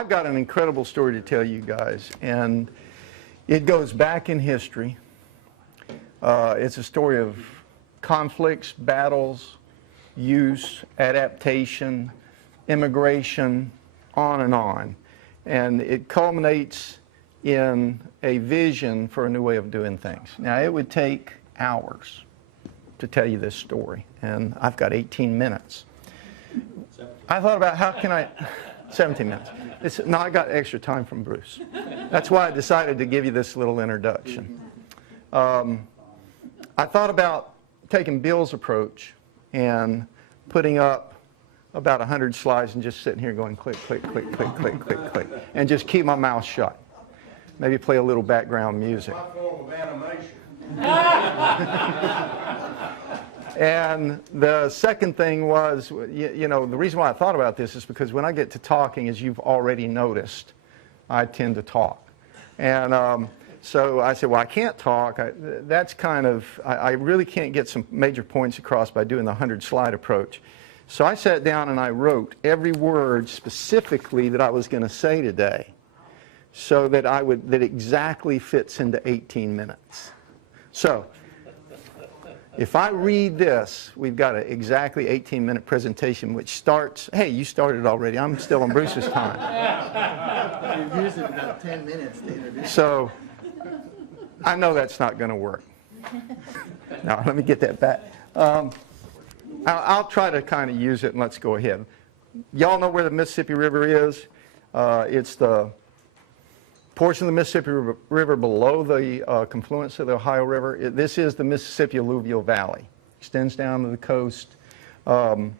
I've got an incredible story to tell you guys, and it goes back in history. It's a story of conflicts, battles, use, adaptation, immigration, on and on. And it culminates in a vision for a new way of doing things. Now, it would take hours to tell you this story, and I've got 18 minutes. I thought about how can I, 17 minutes. No, I got extra time from Bruce. That's why I decided to give you this little introduction. I thought about taking Bill's approach and putting up about 100 slides and just sitting here going click, click, click, click, click, click, click, and just keep my mouth shut. Maybe play a little background music. My form of animation. And the second thing was, you know, the reason why I thought about this is because when I get to talking, as you've already noticed, I tend to talk. And so I said, well, I can't talk. That's kind of, I really can't get some major points across by doing the 100-slide approach. So I sat down and I wrote every word specifically that I was going to say today, so that that exactly fits into 18 minutes. So if I read this, we've got an exactly 18-minute presentation, which starts, hey, you started already. I'm still on Bruce's time. You're using about 10 minutes to introduce. So I know that's not going to work. Now, let me get that back. I'll try to kind of use it, and let's go ahead. Y'all know where the Mississippi River is. It's the portion of the Mississippi River below the confluence of the Ohio River. This is the Mississippi Alluvial Valley. Extends down to the coast. The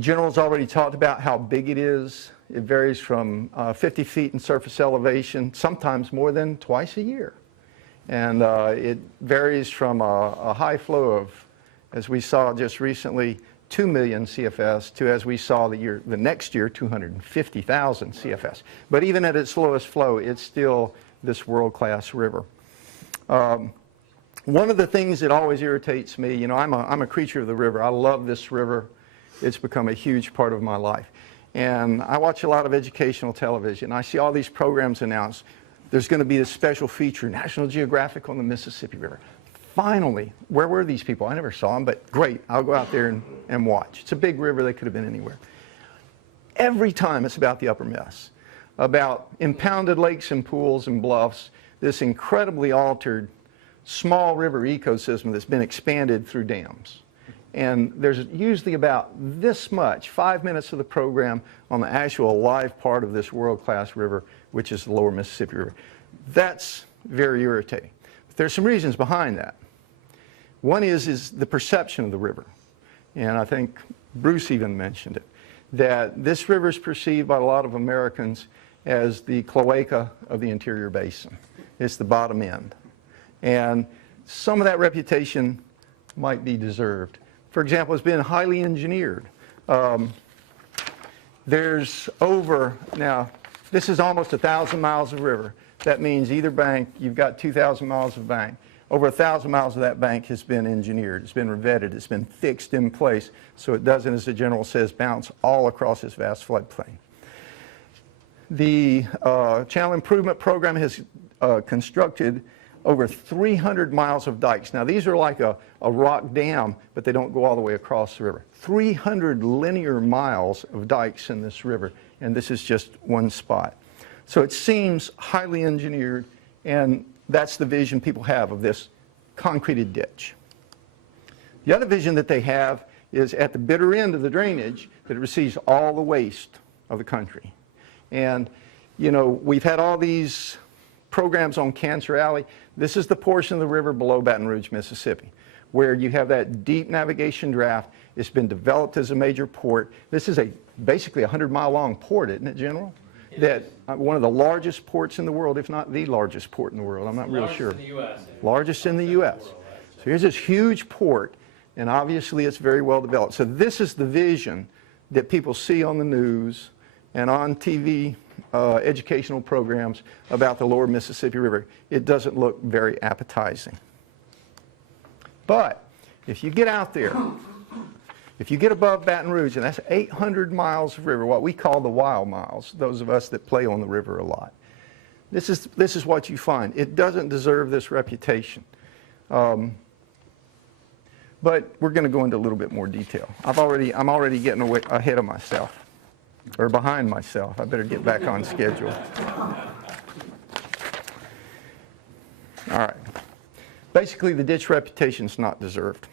general's already talked about how big it is. It varies from 50 feet in surface elevation, sometimes more than twice a year. And it varies from a high flow of, as we saw just recently, 2 million CFS to, as we saw the next year, 250,000 CFS. But even at its lowest flow, it's still this world-class river. One of the things that always irritates me, you know, I'm a creature of the river. I love this river. It's become a huge part of my life. And I watch a lot of educational television. I see all these programs announced. There's going to be this special feature, National Geographic on the Mississippi River. Finally, where were these people? I never saw them, but great. I'll go out there and watch. It's a big river. They could have been anywhere. Every time it's about the upper Miss, about impounded lakes and pools and bluffs, this incredibly altered small river ecosystem that's been expanded through dams. And there's usually about this much, 5 minutes of the program on the actual live part of this world-class river, which is the lower Mississippi River. That's very irritating. But there's some reasons behind that. One is the perception of the river. And I think Bruce even mentioned it, that this river is perceived by a lot of Americans as the cloaca of the interior basin. It's the bottom end. And some of that reputation might be deserved. For example, it's been highly engineered. There's over, now, this is almost 1,000 miles of river. That means either bank, you've got 2,000 miles of bank. Over 1,000 miles of that bank has been engineered. It's been revetted. It's been fixed in place so it doesn't, as the general says, bounce all across this vast floodplain. The Channel Improvement Program has constructed over 300 miles of dikes. Now, these are like a rock dam, but they don't go all the way across the river. 300 linear miles of dikes in this river, and this is just one spot. So it seems highly engineered, and that's the vision people have of this concreted ditch. The other vision that they have is at the bitter end of the drainage that it receives all the waste of the country. And, you know, we've had all these programs on Cancer Alley. This is the portion of the river below Baton Rouge, Mississippi, where you have that deep navigation draft. It's been developed as a major port. This is basically a 100-mile-long port, isn't it, General? That one of the largest ports in the world, if not the largest port in the world. I'm not really sure. Largest in the U.S. Largest in the U.S. So here's this huge port, and obviously it's very well developed. So this is the vision that people see on the news and on TV educational programs about the lower Mississippi River. It doesn't look very appetizing. But if you get out there, If you get above Baton Rouge, and that's 800 miles of river, what we call the wild miles, those of us that play on the river a lot, this is what you find. It doesn't deserve this reputation. But we're going to go into a little bit more detail. I'm already getting ahead of myself, or behind myself. I better get back on schedule. All right. Basically, the ditch reputation is not deserved.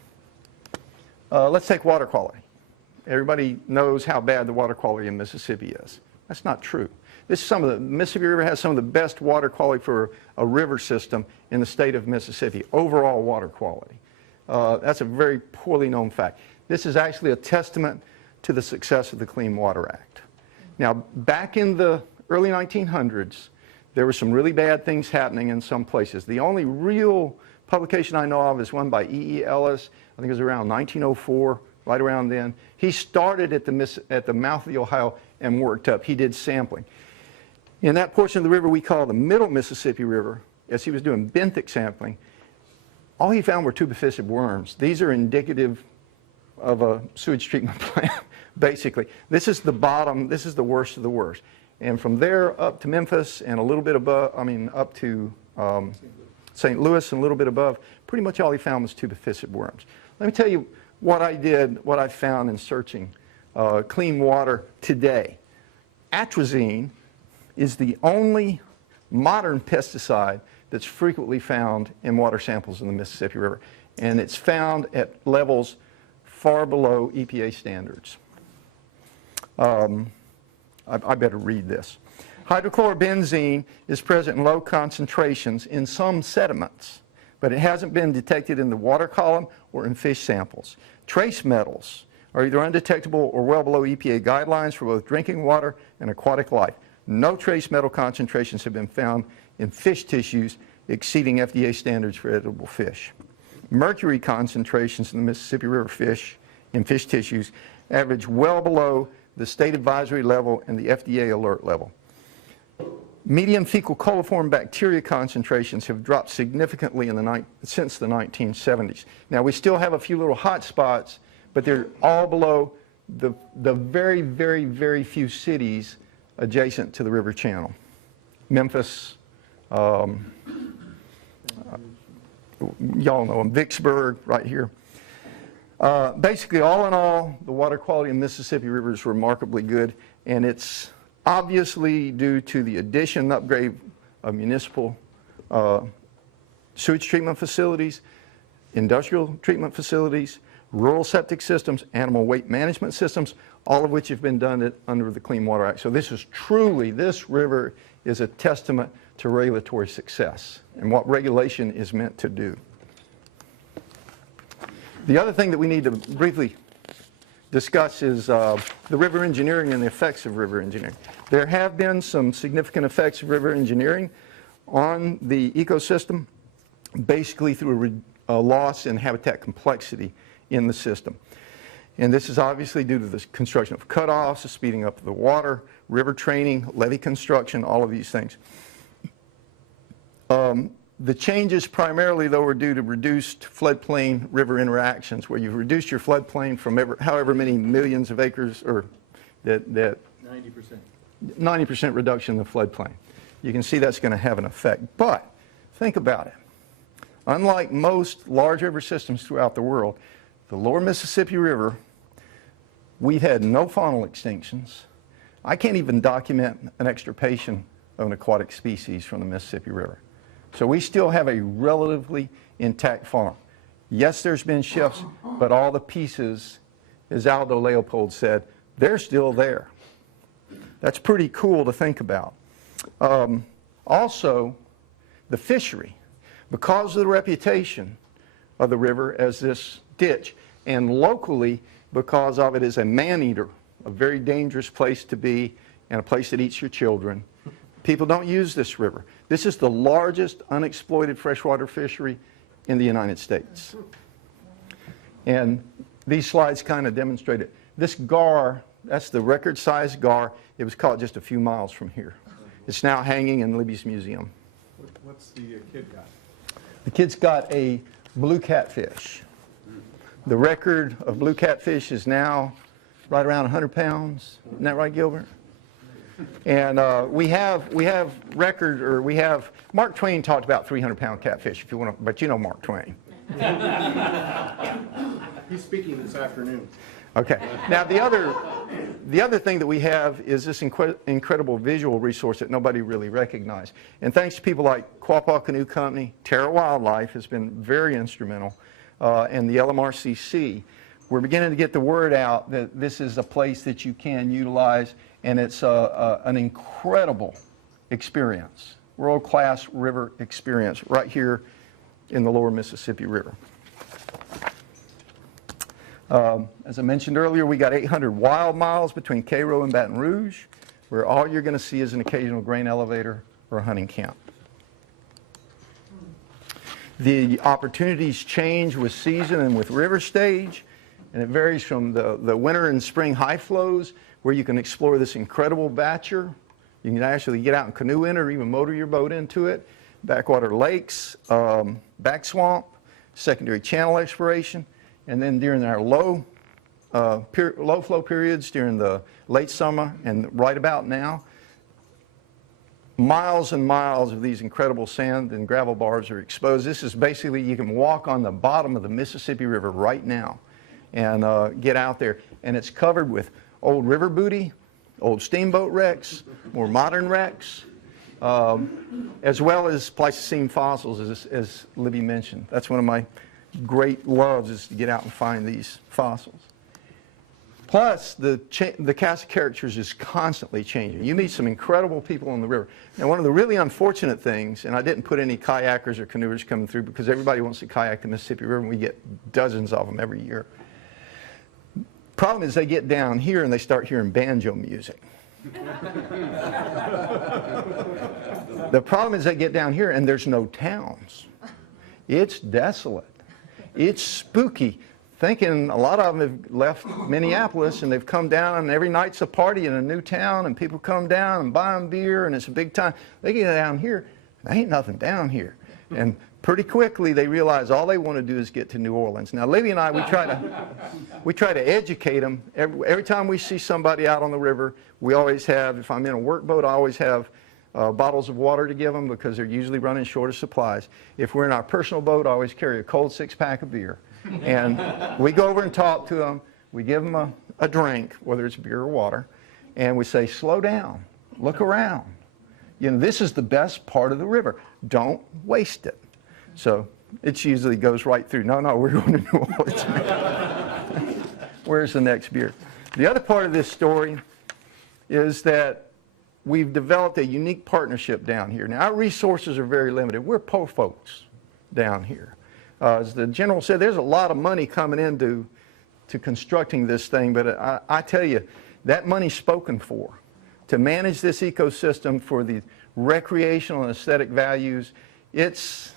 Let's take water quality. Everybody knows how bad the water quality in Mississippi is. That's not true. Mississippi River has some of the best water quality for a river system in the state of Mississippi, overall water quality. That's a very poorly known fact. This is actually a testament to the success of the Clean Water Act. Now, back in the early 1900s, there were some really bad things happening in some places. The only real publication I know of is one by E. Ellis. I think it was around 1904, right around then. He started at the mouth of the Ohio and worked up. He did sampling. In that portion of the river we call the Middle Mississippi River, as he was doing benthic sampling, all he found were tubificid worms. These are indicative of a sewage treatment plant, basically. This is the bottom, this is the worst of the worst. And from there up to Memphis and a little bit above, up to St. Louis and a little bit above, pretty much all he found was tubificid worms. Let me tell you what I found in searching clean water today. Atrazine is the only modern pesticide that's frequently found in water samples in the Mississippi River. And it's found at levels far below EPA standards. I better read this. Hydrochlorobenzene is present in low concentrations in some sediments, but it hasn't been detected in the water column or in fish samples. Trace metals are either undetectable or well below EPA guidelines for both drinking water and aquatic life. No trace metal concentrations have been found in fish tissues exceeding FDA standards for edible fish. Mercury concentrations in the Mississippi River fish tissues average well below the state advisory level and the FDA alert level. Medium fecal coliform bacteria concentrations have dropped significantly since the 1970s. Now, we still have a few little hot spots, but they're all below the very, very, very few cities adjacent to the river channel. Memphis, y'all know them, Vicksburg, right here. Basically, all in all, the water quality in Mississippi River is remarkably good, and it's obviously due to the addition and upgrade of municipal sewage treatment facilities, industrial treatment facilities, rural septic systems, animal weight management systems, all of which have been done under the Clean Water Act. So this river is a testament to regulatory success and what regulation is meant to do. The other thing that we need to briefly discuss is the river engineering and the effects of river engineering. There have been some significant effects of river engineering on the ecosystem, basically through a loss in habitat complexity in the system. And this is obviously due to the construction of cutoffs, the speeding up of the water, river training, levee construction, all of these things. The changes primarily, though, are due to reduced floodplain river interactions, where you've reduced your floodplain from however many millions of acres, or that 90% reduction in the floodplain. You can see that's going to have an effect. But think about it. Unlike most large river systems throughout the world, the lower Mississippi River, we've had no faunal extinctions. I can't even document an extirpation of an aquatic species from the Mississippi River. So we still have a relatively intact fauna. Yes, there's been shifts, but all the pieces, as Aldo Leopold said, they're still there. That's pretty cool to think about. Also, the fishery, because of the reputation of the river as this ditch, and locally because of it as a man-eater, a very dangerous place to be and a place that eats your children. People don't use this river. This is the largest unexploited freshwater fishery in the United States. And these slides kind of demonstrate it. This gar, that's the record-sized gar. It was caught just a few miles from here. It's now hanging in Libby's museum. What's the kid got? The kid's got a blue catfish. The record of blue catfish is now right around 100 pounds. Isn't that right, Gilbert? And we have Mark Twain talked about 300-pound catfish, if you want to, but you know Mark Twain. He's speaking this afternoon. Okay. Now the other thing that we have is this incredible visual resource that nobody really recognized. And thanks to people like Quapaw Canoe Company, Terra Wildlife has been very instrumental, and the LMRCC. We're beginning to get the word out that this is a place that you can utilize, and it's an incredible experience, world-class river experience right here in the lower Mississippi River. As I mentioned earlier, we got 800 wild miles between Cairo and Baton Rouge, where all you're going to see is an occasional grain elevator or a hunting camp. The opportunities change with season and with river stage, and it varies from the winter and spring high flows, where you can explore this incredible batcher. You can actually get out and canoe in or even motor your boat into it. Backwater lakes, back swamp, secondary channel exploration. And then during our low flow periods, during the late summer and right about now, miles and miles of these incredible sand and gravel bars are exposed. This is basically, you can walk on the bottom of the Mississippi River right now and get out there. And it's covered with old river booty, old steamboat wrecks, more modern wrecks, as well as Pleistocene fossils, as Libby mentioned. That's one of my great loves, is to get out and find these fossils. Plus, the cast of characters is constantly changing. You meet some incredible people on the river. Now, one of the really unfortunate things, and I didn't put any kayakers or canoers coming through because everybody wants to kayak the Mississippi River, and we get dozens of them every year. Problem is, they get down here and they start hearing banjo music. The problem is, they get down here and there's no towns. It's desolate. It's spooky. Thinking a lot of them have left Minneapolis and they've come down, and every night's a party in a new town, and people come down and buy them beer, and it's a big time. They get down here, there ain't nothing down here. And pretty quickly they realize all they want to do is get to New Orleans. Now, Libby and I, we try to educate them. Every time we see somebody out on the river, we always have, if I'm in a workboat, I always have bottles of water to give them, because they're usually running short of supplies. If we're in our personal boat, I always carry a cold 6-pack of beer. And we go over and talk to them. We give them a drink, whether it's beer or water, and we say, slow down, look around. You know, this is the best part of the river. Don't waste it. So it usually goes right through. No, we're going to New Orleans. Where's the next beer? The other part of this story is that we've developed a unique partnership down here. Now, our resources are very limited. We're poor folks down here. As the general said, there's a lot of money coming into constructing this thing, but I tell you, that money's spoken for. To manage this ecosystem for the recreational and aesthetic values, it's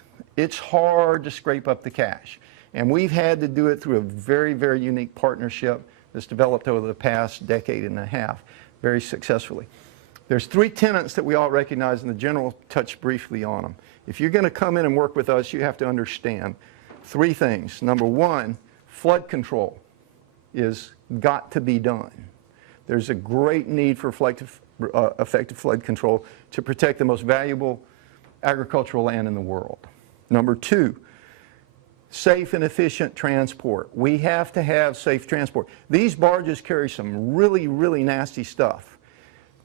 hard to scrape up the cash. And we've had to do it through a very, very unique partnership that's developed over the past decade and a half, very successfully. There's 3 tenets that we all recognize, and the general touched briefly on them. If you're going to come in and work with us, you have to understand 3 things. Number 1, flood control is got to be done. There's a great need for effective flood control to protect the most valuable agricultural land in the world. Number 2, safe and efficient transport. We have to have safe transport. These barges carry some really, really nasty stuff.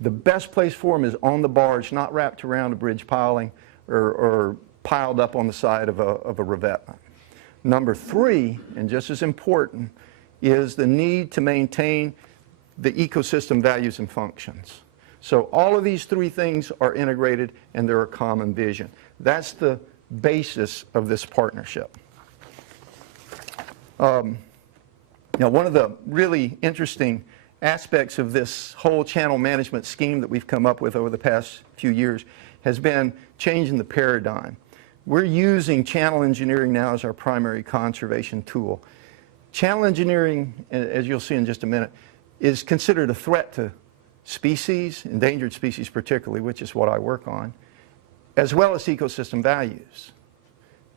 The best place for them is on the barge, not wrapped around a bridge piling or piled up on the side of a revetment. Number 3, and just as important, is the need to maintain the ecosystem values and functions. So all of these 3 things are integrated, and they're a common vision. That's the basis of this partnership. Now, one of the really interesting aspects of this whole channel management scheme that we've come up with over the past few years has been changing the paradigm. We're using channel engineering now as our primary conservation tool. Channel engineering, as you'll see in just a minute, is considered a threat to species, endangered species particularly, which is what I work on, as well as ecosystem values.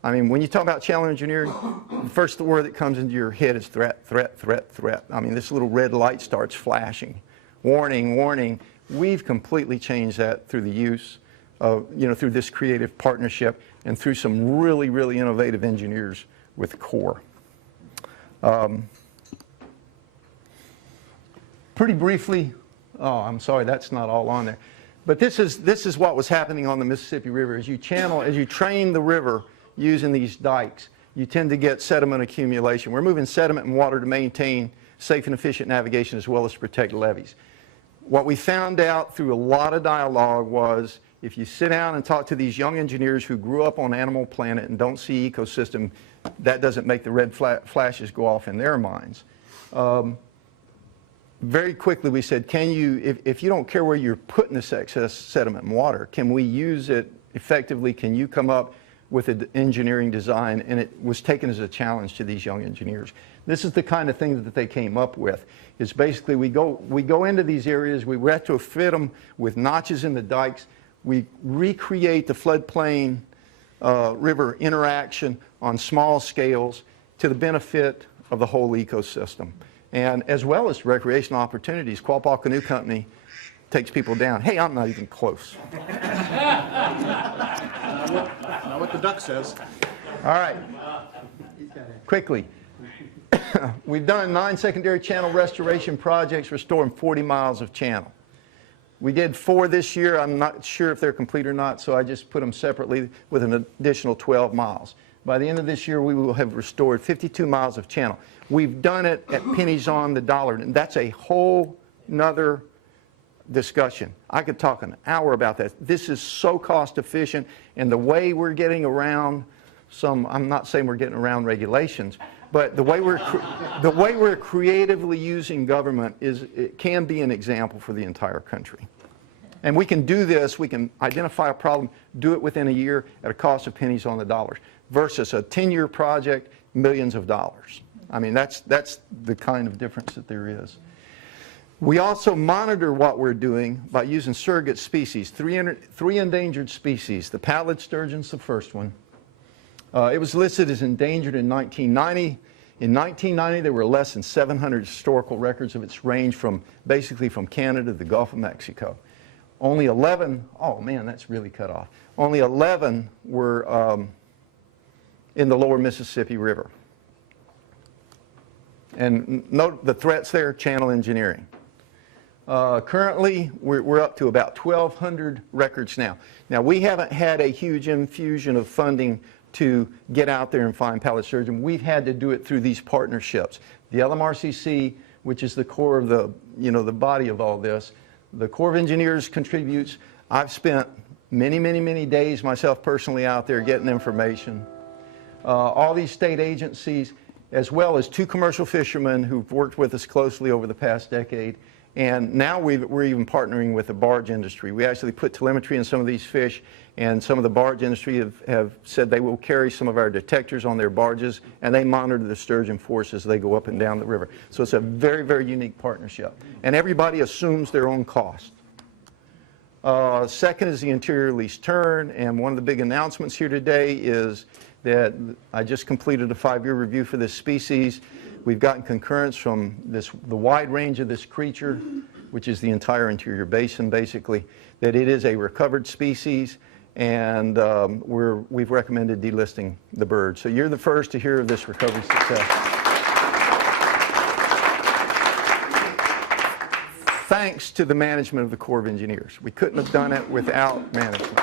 I mean, when you talk about channel engineering, the first word that comes into your head is threat, threat, threat, threat. I mean, this little red light starts flashing. Warning, warning. We've completely changed that through the use of, through this creative partnership and through some really, really innovative engineers with CORE. Pretty briefly, oh, I'm sorry, that's not all on there. But this is what was happening on the Mississippi River. As you train the river using these dikes, you tend to get sediment accumulation. We're moving sediment and water to maintain safe and efficient navigation as well as protect levees. What we found out through a lot of dialogue was if you sit down and talk to these young engineers who grew up on Animal Planet and don't see ecosystem, that doesn't make the red flashes go off in their minds. Very quickly we said, can you, if you don't care where you're putting this excess sediment and water, can we use it effectively? Can you come up with an engineering design? And it was taken as a challenge to these young engineers. This is the kind of thing that they came up with. It's basically we go into these areas, we retrofit them with notches in the dikes, we recreate the floodplain river interaction on small scales to the benefit of the whole ecosystem. And as well as recreational opportunities. Quapaw Canoe Company takes people down. Hey, I'm not even close. Not what the duck says. All right. Quickly. We've done 9 secondary channel restoration projects restoring 40 miles of channel. We did 4 this year. I'm not sure if they're complete or not, so I just put them separately with an additional 12 miles. By the end of this year, we will have restored 52 miles of channel. We've done it at pennies on the dollar, and that's a whole nother discussion. I could talk an hour about that. This is so cost efficient, and the way we're getting around I'm not saying we're getting around regulations, but the way we're creatively using government it can be an example for the entire country. And we can do this, we can identify a problem, do it within a year at a cost of pennies on the dollars, versus a 10-year project, millions of dollars. I mean, that's the kind of difference that there is. We also monitor what we're doing by using surrogate species, three endangered species. The pallid sturgeon's the first one. It was listed as endangered in 1990. In 1990, there were less than 700 historical records of its range basically from Canada to the Gulf of Mexico. Only 11, oh man, that's really cut off. Only 11 were in the lower Mississippi River. And note the threats there, channel engineering. Currently, we're up to about 1,200 records now. Now, we haven't had a huge infusion of funding to get out there and find pallid sturgeon. We've had to do it through these partnerships. The LMRCC, which is the core of the body of all this, the Corps of Engineers contributes. I've spent many, many, many days myself personally out there getting information. All these state agencies, as well as 2 commercial fishermen who've worked with us closely over the past decade. And now we're even partnering with the barge industry. We actually put telemetry in some of these fish, and some of the barge industry have said they will carry some of our detectors on their barges, and they monitor the sturgeon for us as they go up and down the river. So it's a very, very unique partnership. And everybody assumes their own cost. Second is the interior lease turn, and one of the big announcements here today is that I just completed a 5-year review for this species. We've gotten concurrence from the wide range of this creature, which is the entire interior basin basically, that it is a recovered species, and we've recommended delisting the bird. So you're the first to hear of this recovery success. Thanks to the management of the Corps of Engineers. We couldn't have done it without management.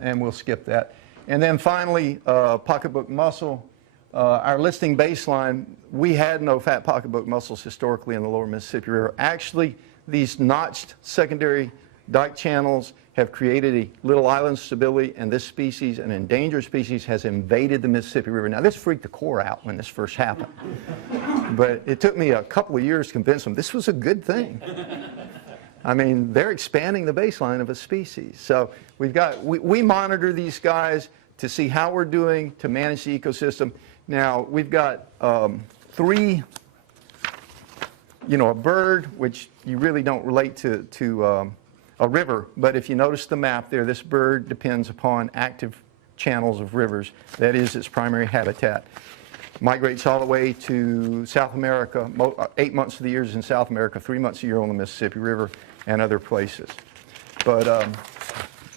And we'll skip that. And then finally, pocketbook mussel. Our listing baseline, we had no fat pocketbook mussels historically in the lower Mississippi River. Actually, these notched secondary dike channels have created a little island stability, and this species, an endangered species, has invaded the Mississippi River. Now, this freaked the Corps out when this first happened. But it took me a couple of years to convince them this was a good thing. I mean, they're expanding the baseline of a species. So we monitor these guys to see how we're doing to manage the ecosystem. Now, we've got 3, a bird, which you really don't relate to a river, but if you notice the map there, this bird depends upon active channels of rivers. That is its primary habitat. Migrates all the way to South America, 8 months of the year is in South America, 3 months a year on the Mississippi River and other places. But, all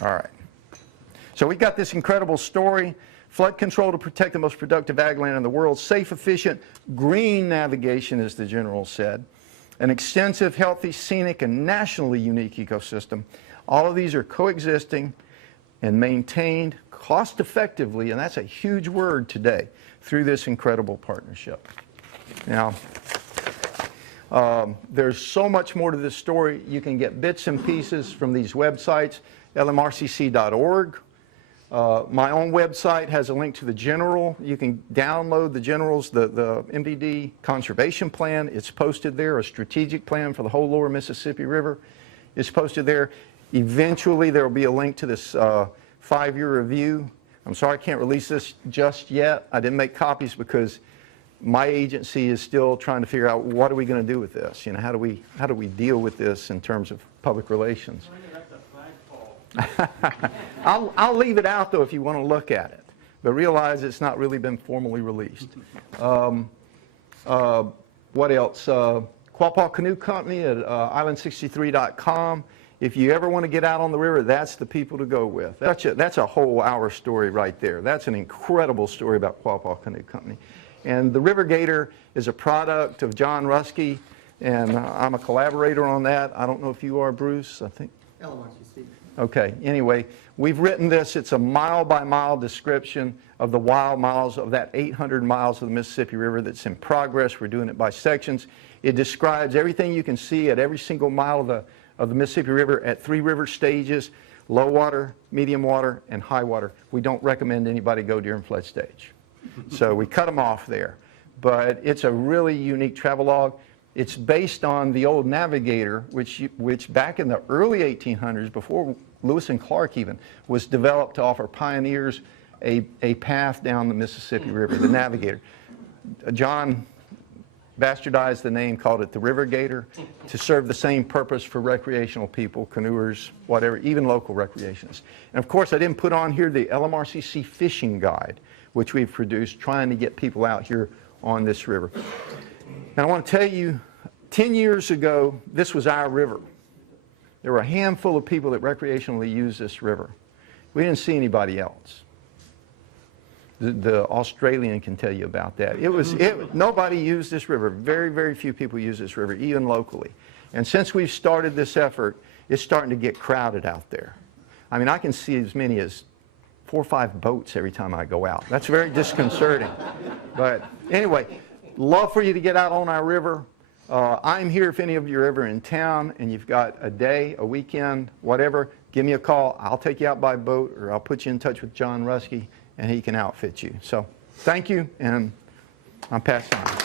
right. So we got this incredible story. Flood control to protect the most productive ag land in the world. Safe, efficient, green navigation, as the general said. An extensive, healthy, scenic, and nationally unique ecosystem. All of these are coexisting and maintained cost effectively, and that's a huge word today, through this incredible partnership. Now, there's so much more to this story. You can get bits and pieces from these websites, lmrcc.org. My own website has a link to the general. You can download the general's, the MVD conservation plan. It's posted there. A strategic plan for the whole lower Mississippi River is posted there. Eventually, there will be a link to this 5-year review. I'm sorry I can't release this just yet. I didn't make copies because my agency is still trying to figure out what are we going to do with this. You know, how do we deal with this in terms of public relations? I'll leave it out, though, if you want to look at it. But realize it's not really been formally released. What else? Quapaw Canoe Company at island63.com. If you ever want to get out on the river, that's the people to go with. That's a whole hour story right there. That's an incredible story about Quapaw Canoe Company. And the River Gator is a product of John Ruskey, and I'm a collaborator on that. I don't know if you are, Bruce. I think. LMRCC. Okay, anyway, we've written this. It's a mile-by-mile description of the wild miles of that 800 miles of the Mississippi River that's in progress. We're doing it by sections. It describes everything you can see at every single mile of the Mississippi River at 3 river stages: low water, medium water, and high water. We don't recommend anybody go during flood stage. So we cut them off there. But it's a really unique travelogue. It's based on the old Navigator, which back in the early 1800s, before Lewis and Clark even, was developed to offer pioneers a path down the Mississippi River, the Navigator. John bastardized the name, called it the River Gator, to serve the same purpose for recreational people, canoers, whatever, even local recreationists. And of course, I didn't put on here the LMRCC fishing guide, which we've produced, trying to get people out here on this river. And I want to tell you, 10 years ago, this was our river. There were a handful of people that recreationally used this river. We didn't see anybody else. The Australian can tell you about that. Nobody used this river. Very, very few people use this river, even locally. And since we've started this effort, it's starting to get crowded out there. I mean, I can see as many as 4 or 5 boats every time I go out. That's very disconcerting. But anyway, love for you to get out on our river. I'm here if any of you are ever in town and you've got a day, a weekend, whatever, give me a call. I'll take you out by boat, or I'll put you in touch with John Ruskey and he can outfit you. So thank you, and I'm passing on.